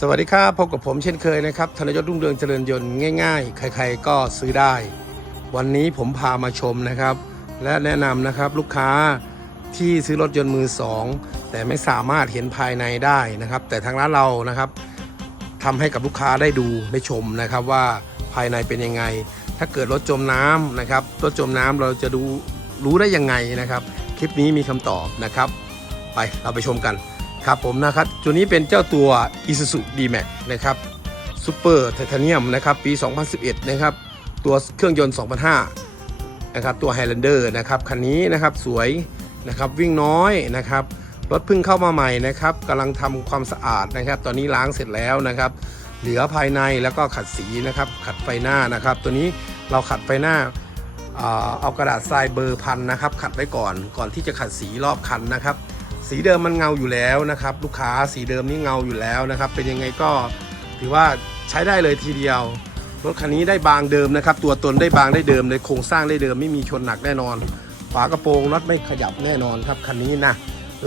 สวัสดีครับพบกับผมเช่นเคยนะครับธนยศรุ่งเรืองเจริญยนต์ง่าย ๆ ใครๆก็ซื้อได้ วันนี้ผมพามาชมนะครับ และแนะนำนะครับลูกค้าที่ซื้อรถยนต์มือสองแต่ไม่สามารถเห็นภายในได้นะครับ แต่ทางร้านเรานะครับทำให้กับลูกค้าได้ดูได้ชมนะครับว่าภายในเป็นยังไง ถ้าเกิดรถจมน้ำนะครับรถจมน้ำเราจะดูรู้ได้ยังไงนะครับ คลิปนี้มีคำตอบนะครับ ไปเราไปชมกัน ครับผมนะครับตัวนี้เป็นเจ้าตัว Isuzu D-Max นะครับซูเปอร์ไทเทเนียมนะครับปี 2011 นะครับ ตัวเครื่องยนต์ 2005 นะครับ ตัว Highlander นะครับ คันนี้นะครับสวยนะครับวิ่งน้อยนะครับ รถเพิ่งเข้ามาใหม่นะครับกำลังทำความสะอาดนะครับ ตอนนี้ล้างเสร็จแล้วนะครับ เหลือภายในแล้วก็ขัดสีนะครับ ขัดไฟหน้านะครับ ตัวนี้เราขัดไฟหน้าอ่าเอากระดาษทรายเบอร์พันนะครับ ขัดไว้ก่อนก่อนที่จะขัดสีรอบคันนะครับ สีเดิมมันเงาอยู่แล้วนะครับ ลูกค้าสีเดิมนี่เงาอยู่แล้วนะครับ เป็นยังไงก็ถือว่าใช้ได้เลยทีเดียวรถคันนี้ได้บางเดิมนะครับ ตัวตนได้บางได้เดิมเลยโครงสร้างได้เดิมไม่มีชนหนักแน่นอน ฝากระโปรงน็อตไม่ขยับแน่นอนครับคันนี้นะ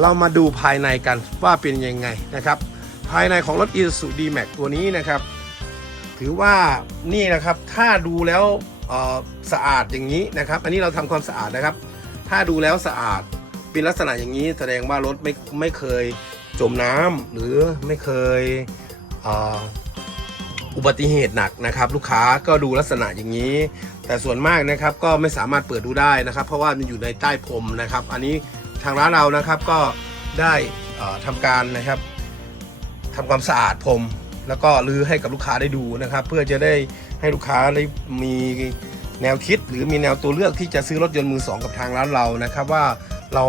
เรามาดูภายในกันว่าเป็นยังไงนะครับ ภายในของรถ Isuzu D-Max ตัวนี้นะครับ ถือว่านี่นะครับถ้าดูแล้วสะอาดอย่างนี้นะครับ อันนี้เราทำความสะอาดนะครับ ถ้าดูแล้วสะอาด เป็นลักษณะอย่างนี้แสดงว่ารถไม่ไม่เคยจมน้ำหรือไม่เคยอุบัติเหตุหนักนะครับ ลูกค้าก็ดูลักษณะอย่างนี้ แต่ส่วนมากนะครับก็ไม่สามารถเปิดดูได้นะครับ เพราะว่ามันอยู่ในใต้พรมนะครับ อันนี้ทางร้านเรานะครับก็ได้เอ่อทำการนะครับทำความสะอาดพรมแล้วก็รื้อให้กับลูกค้าได้ดูนะครับ เพื่อจะได้ให้ลูกค้าได้มีแนวคิด หรือมีแนวตัวเลือกที่จะซื้อรถยนต์มือสองกับทางร้านเรานะครับว่า เรา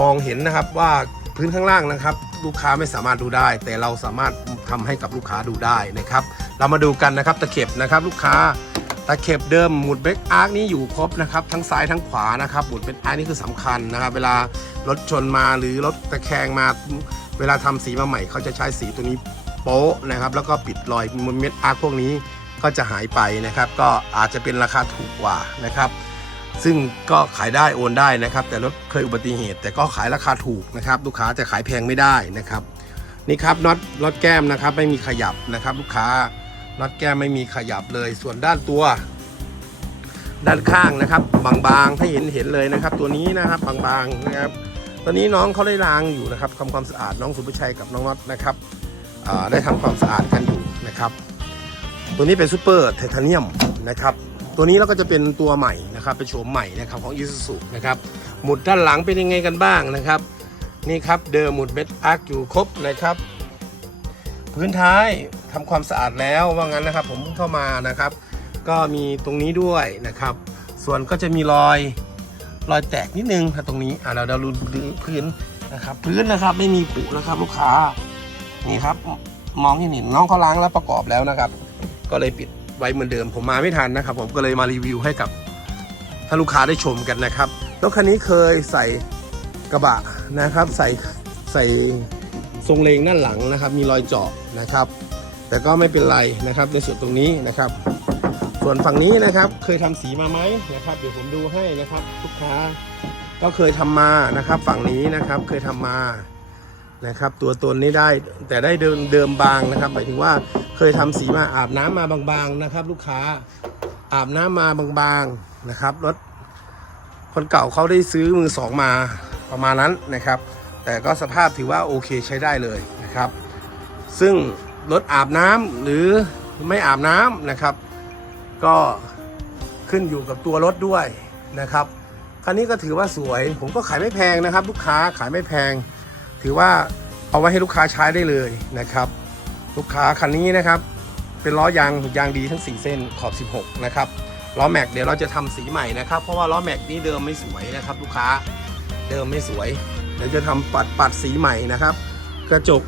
มองเห็นนะครับว่าพื้นข้างล่างนะครับ ลูกค้าไม่สามารถดูได้ แต่เราสามารถทำให้กับลูกค้าดูได้นะครับ เรามาดูกันนะครับตะเข็บนะครับ ลูกค้าตะเข็บเดิมหมุดเบรกอาร์คนี้อยู่ครบนะครับทั้งซ้ายทั้งขวานะครับหมุดเบรกอาร์คนี่คือสำคัญนะครับ เวลารถชนมาหรือรถตะแคงมา เวลาทำสีมาใหม่เขาจะใช้สีตัวนี้โป๊ะนะครับ แล้วก็ปิดรอยมุมเม็ดอาร์คพวกนี้ก็จะหายไปนะครับ ก็อาจจะเป็นราคาถูกกว่านะครับ ซึ่งก็ขายได้โอนได้นะครับ แต่รถเคยอุบัติเหตุ แต่ก็ขายราคาถูกนะครับลูกค้าจะขายแพงไม่ได้นะครับนี่ครับน็อตน็อตแก้มนะครับไม่มีขยับนะครับ ลูกค้าน็อตแก้มไม่มีขยับเลย ส่วนด้านตัว ด้านข้างนะครับ บางๆให้เห็นเห็นเลยนะครับ ตัวนี้นะครับบางๆนะครับ ตอนนี้น้องเขาได้ล้างอยู่นะครับทำความสะอาดน้องสุภชัยกับน้องน็อตนะครับได้ทำความสะอาดกันอยู่นะครับ ตัวนี้เป็นซูเปอร์ไทเทเนียมนะครับ ตัวนี้แล้วก็จะเป็นตัวใหม่นะครับเป็นโฉมใหม่นะครับของ Isuzu นะครับหมุดด้านหลังเป็นยังไงกันบ้างนะครับ นี่ครับเดิมหมุดเบสอาร์คอยู่ครบนะครับ พื้นท้ายทำความสะอาดแล้วว่างั้นนะครับ ผมเข้ามานะครับ ก็มีตรงนี้ด้วยนะครับ ส่วนก็จะมีรอยรอยแตกนิดนึงตรงนี้อ่าเราเราดูพื้นนะครับ พื้นนะครับไม่มีผุนะครับลูกค้านี่ครับมองเห็นเห็นน้องเขาล้างแล้วประกอบแล้วนะครับ ก็เลยปิด ไว้เหมือนเดิม ผมมาไม่ทันนะครับ ผมก็เลยมารีวิวให้กับท่านลูกค้าได้ชมกันนะครับรถคันนี้เคยใส่กระบะนะครับ ใส่ใส่ทรงเลงด้านหลังนะครับ มีรอยเจาะนะครับ แต่ก็ไม่เป็นไรนะครับในส่วนตรงนี้นะครับ ส่วนฝั่งนี้นะครับเคยทำสีมาไหมนะครับ เดี๋ยวผมดูให้นะครับลูกค้าก็เคยทำมานะครับ ฝั่งนี้นะครับเคยทำมา นะครับ ตัวตนนี้ได้แต่ได้เดิมเดิมบางนะครับ หมายถึงว่าเคยทำสีมาอาบน้ำมาบางๆนะครับ ลูกค้าอาบน้ำมาบางๆนะครับรถคนเก่าเขาได้ซื้อมือสองมาประมาณนั้นนะครับ แต่ก็สภาพถือว่าโอเคใช้ได้เลยนะครับ ซึ่งรถอาบน้ำหรือไม่อาบน้ำนะครับ ก็ขึ้นอยู่กับตัวรถด้วยนะครับคันนี้ก็ถือว่าสวย ผมก็ขายไม่แพงนะครับ ลูกค้าขายไม่แพง ถือว่าเอาไว้ให้ลูกค้าใช้ได้เลยนะครับ ลูกค้าคันนี้นะครับ เป็นล้อยางยางดีทั้ง 4 เส้นขอบ 16 นะครับล้อแม็กเดี๋ยวเราจะทำสีใหม่นะครับ เพราะว่าล้อแม็กนี้เดิมไม่สวยนะครับ ลูกค้าเดิมไม่สวย เดี๋ยวจะทำปัดปัดสีใหม่นะครับ กระจก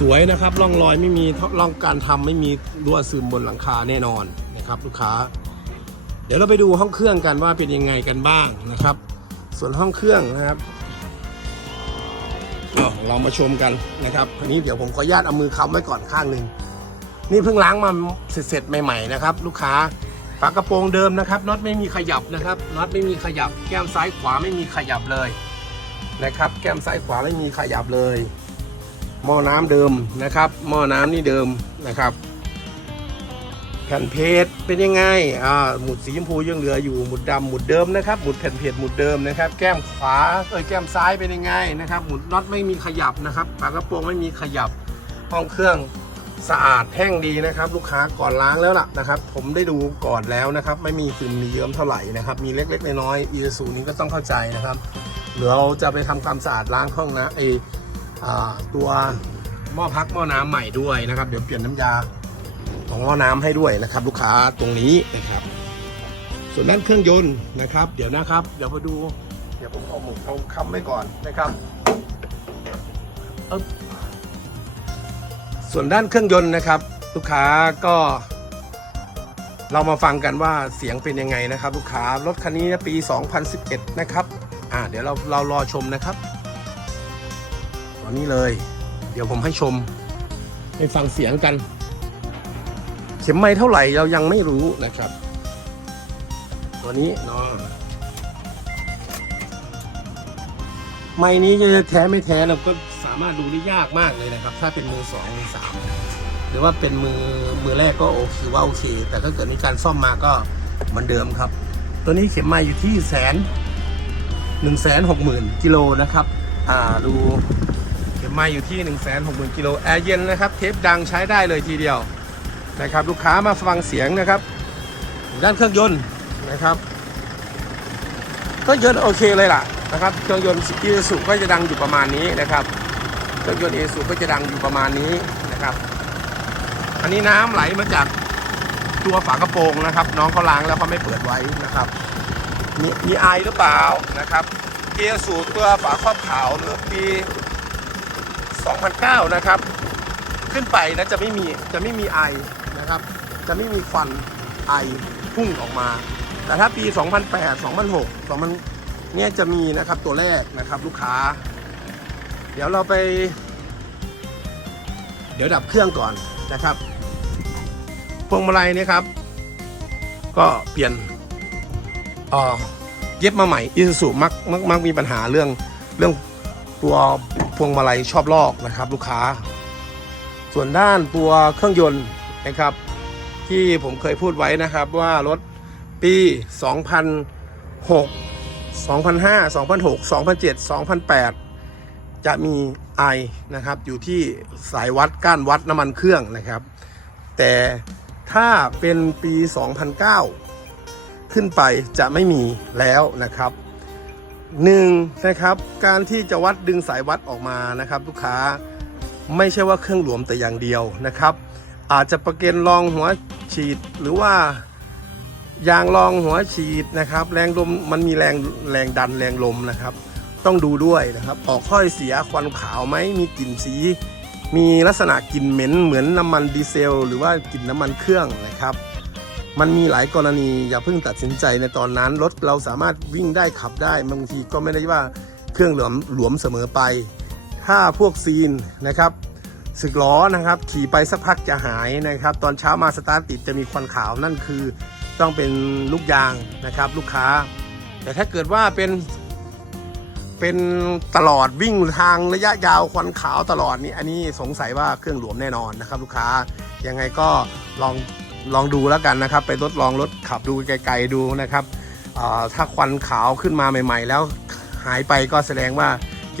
สวยนะครับร่องรอยไม่มีร่องการทำไม่มีรั่วซึมบนหลังคาแน่นอนนะครับ ลูกค้า เดี๋ยวเราไปดูห้องเครื่องกันว่าเป็นยังไงกันบ้างนะครับ ส่วนห้องเครื่องนะครับ เอาเรามาชมกันนะครับทีนี้เดี๋ยวผมขออนุญาตเอามือค้ำไว้ก่อนข้างหนึ่งนี่เพิ่งล้างมาเสร็จๆใหม่ ๆนะครับ ลูกค้าฝากระโปรงเดิมนะครับน็อตไม่มีขยับนะครับน็อตไม่มีขยับ แก้มซ้ายขวาไม่มีขยับเลยนะครับ แก้มซ้ายขวาไม่มีขยับเลย หม้อน้ำเดิมนะครับ หม้อน้ำนี่เดิมนะครับ ผ่นเพจเป็นยังไง อ่า หมุดสีชมพูยังเหลืออยู่ หมุดดำหมุดเดิมนะครับ หมุดแผ่นเพจหมุดเดิมนะครับ แก้มขวา เอ้ย แก้มซ้ายเป็นยังไงนะครับ หมุดน็อตไม่มีขยับนะครับ ฝากระโปรงไม่มีขยับ ห้องเครื่องสะอาดแห้งดีนะครับ ลูกค้าก่อนล้างแล้วล่ะนะครับ ผมได้ดูก่อนแล้วนะครับ ไม่มีซึมมีเยิ้มเท่าไหร่นะครับ มีเล็กๆน้อยๆอีซูนี้ก็ต้องเข้าใจนะครับเดี๋ยวเราจะไปทำความสะอาดล้างห้องนะไออ่าตัวหม้อพักหม้อน้ำใหม่ด้วยนะครับ เดี๋ยวเปลี่ยนน้ำยา ของห้อน้ำให้ด้วยนะครับ ลูกค้าตรงนี้นะครับ ส่วนด้านเครื่องยนต์นะครับ เดี๋ยวนะครับ เดี๋ยวมาดู เดี๋ยวผมเอาหมุดเอาคำไว้ก่อนนะครับเอิบส่วนด้านเครื่องยนต์นะครับ ลูกค้าก็ เรามาฟังกันว่าเสียงเป็นยังไงนะครับ ลูกค้ารถคันนี้ปี 2011 นะครับ อ่าเดี๋ยวเราเรารอชมนะครับตอนนี้เลย เดี๋ยวผมให้ชมให้ฟังเสียงกัน เข็มไม้เท่าไหร่เรายังไม่รู้นะครับตัวนี้เนาะไม้นี้จะแท้ไม่แท้เราก็สามารถดูได้ยากมากเลยนะครับ ถ้าเป็นมือสองมือสามหรือว่าเป็นมือมือแรกก็โอเคว่าโอเค แต่ถ้าเกิดมีการซ่อมมาก็เหมือนเดิมครับ ตัวนี้เข็มไม้อยู่ที่แสนหนึ่งแสนหกหมื่นกิโลนะครับ อ่าดูเข็มไม้อยู่ที่หนึ่งแสนหกหมื่นกิโลแอร์เย็นนะครับ เทปดังใช้ได้เลยทีเดียว นะครับลูกค้ามาฟังเสียงนะครับด้านเครื่องยนต์นะครับเครื่องยนต์โอเคเลยล่ะนะครับเครื่องยนต์อีซูก็จะดังอยู่ประมาณนี้นะครับเครื่องยนต์เอซูก็จะดังอยู่ประมาณนี้นะครับ อันนี้น้ำไหลมาจากตัวฝากระโปรงนะครับ น้องเขาล้างแล้วเขาไม่เปิดไว้นะครับ มีมีไอหรือเปล่านะครับเกียร์สูตรตัวฝาครอบขาวเมื่อปี 2009 นะครับ ขึ้นไปนะจะไม่มีจะไม่มีไอ นะครับ จะไม่มีควันไอพุ่งออกมา แต่ถ้าปี 2008 2006 2000เนี่ยจะมีนะครับตัวแรกนะครับลูกค้า เดี๋ยวเราไป เดี๋ยวดับเครื่องก่อนนะครับ พวงมาลัยเนี่ยครับ ก็เปลี่ยนเอ่อเย็บมาใหม่อิซูมักมักมักมีปัญหาเรื่องเรื่องตัวพวงมาลัยชอบลอกนะครับ ลูกค้า ส่วนด้านตัวเครื่องยนต์ นะครับ ที่ผมเคยพูดไว้นะครับว่ารถปี 2006 2005 2006 2007 2008 จะมีไอนะครับ อยู่ที่สายวัดก้านวัดน้ำมันเครื่องนะครับ แต่ถ้าเป็นปี 2009 ขึ้นไปจะไม่มีแล้วนะครับหนึ่งนะครับการที่จะวัดดึงสายวัดออกมานะครับ ลูกค้าไม่ใช่ว่าเครื่องหลวมแต่อย่างเดียวนะครับ อาจจะประเก็นรองหัวฉีดหรือว่ายางรองหัวฉีดนะครับ แรงลมมันมีแรงแรงดันแรงลมนะครับ ต้องดูด้วยนะครับ ออกค่อยเสียควันขาวไหมมีกลิ่นสี มีลักษณะกลิ่นเหม็นเหมือนน้ำมันดีเซล หรือว่ากลิ่นน้ำมันเครื่องนะครับ มันมีหลายกรณีอย่าเพิ่งตัดสินใจในตอนนั้นรถเราสามารถวิ่งได้ขับได้บางทีก็ไม่ได้ว่าเครื่องหลวมหลวมเสมอไป ถ้าพวกซีนนะครับ สึกล้อนะครับ ขี่ไปสักพักจะหายนะครับ ตอนเช้ามาสตาร์ทติดจะมีควันขาวนั่นคือต้องเป็นลูกยางนะครับ ลูกค้า แต่ถ้าเกิดว่าเป็น เป็นตลอดวิ่งทางระยะยาวควันขาวตลอดนี่อันนี้สงสัยว่าเครื่องหลวมแน่นอนนะครับ ลูกค้ายังไงก็ลองลองดูแล้วกันนะครับ ไปทดลองรถขับดูไกลๆดูนะครับถ้าควันขาวขึ้นมาใหม่ ๆ แล้วหายไปก็แสดงว่า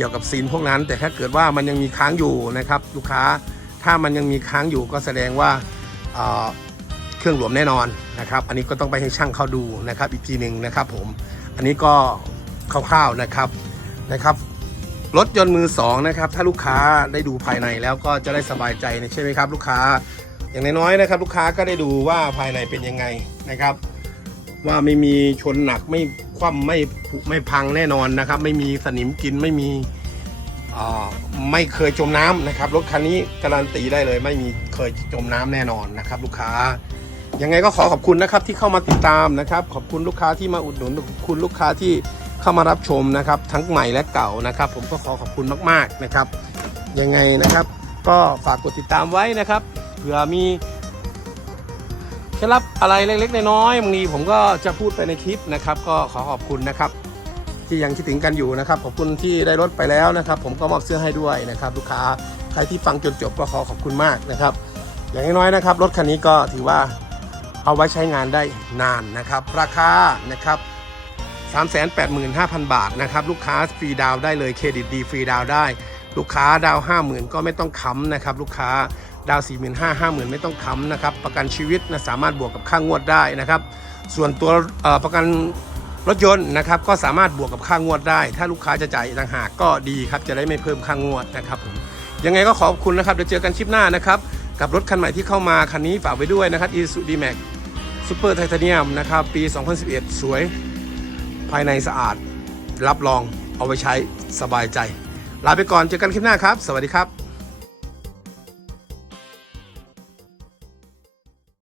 กี่ยวกับซีนพวกนั้น แต่ถ้าเกิดว่ามันยังมีค้างอยู่นะครับลูกค้าถ้ามันยังมีค้างอยู่ก็แสดงว่าอ่าเครื่องหลวมแน่นอนนะครับ อันนี้ก็ต้องไปให้ช่างเขาดูนะครับ อีกทีหนึ่งนะครับผมอันนี้ก็คร่าวๆนะครับนะครับรถยนต์มือสองนะครับ ถ้าลูกค้าได้ดูภายในแล้วก็จะได้สบายใจใช่ไหมครับ ลูกค้าอย่างน้อยๆนะครับ ลูกค้าก็ได้ดูว่าภายในเป็นยังไงนะครับ ว่าไม่มีชนหนักไม่ คว่ำไม่ไม่พังแน่นอนนะครับ ไม่มีสนิมกินไม่มีไม่เคยจมน้ำนะครับรถคันนี้การันตีได้เลย ไม่มีเคยจมน้ำแน่นอนนะครับ ลูกค้ายังไงก็ขอขอบคุณนะครับที่เข้ามาติดตามนะครับ ขอบคุณลูกค้าที่มาอุดหนุนขอบคุณลูกค้าที่เข้ามารับชมนะครับ ทั้งใหม่และเก่านะครับ ผมก็ขอขอบคุณมาก ๆนะครับ ยังไงนะครับ ก็ฝากกดติดตามไว้นะครับเผื่อมี เคล็ดลับอะไรเล็กๆน้อยๆบางทีผมก็จะพูดไปในคลิปนะครับ ก็ขอขอบคุณนะครับ ที่ยังคิดถึงกันอยู่นะครับ ขอบคุณที่ได้รถไปแล้วนะครับ ผมก็มอบเสื้อให้ด้วยนะครับ ลูกค้าใครที่ฟังจนจบก็ขอขอบคุณมากนะครับ อย่างน้อยๆนะครับ รถคันนี้ก็ถือว่าเอาไว้ใช้งานได้นานนะครับ ราคานะครับ 385,000 บาทนะครับ ลูกค้าฟรีดาวได้เลยเครดิตดีฟรีดาวได้ ลูกค้าดาว 50,000 ก็ไม่ต้องค้ำนะครับ ลูกค้า ดาว45,000 50,000 ไม่ต้องค้ำนะครับ ประกันชีวิตนะสามารถบวกกับค่างวดได้นะครับ ส่วนตัวประกันรถยนต์นะครับก็สามารถบวกกับค่างวดได้ ถ้าลูกค้าจะจ่ายต่างหากก็ดีครับจะได้ไม่เพิ่มค่างวดนะครับผมยังไงก็ขอบคุณนะครับเดี๋ยวเจอกันคลิปหน้านะครับ กับรถคันใหม่ที่เข้ามาคันนี้ฝากไว้ด้วยนะครับ Isuzu D-Max Super Titanium นะครับปี 2011 สวย ภายในสะอาด รับรองเอาไว้ใช้สบายใจ ลาไปก่อนเจอกันคลิปหน้าครับ สวัสดีครับ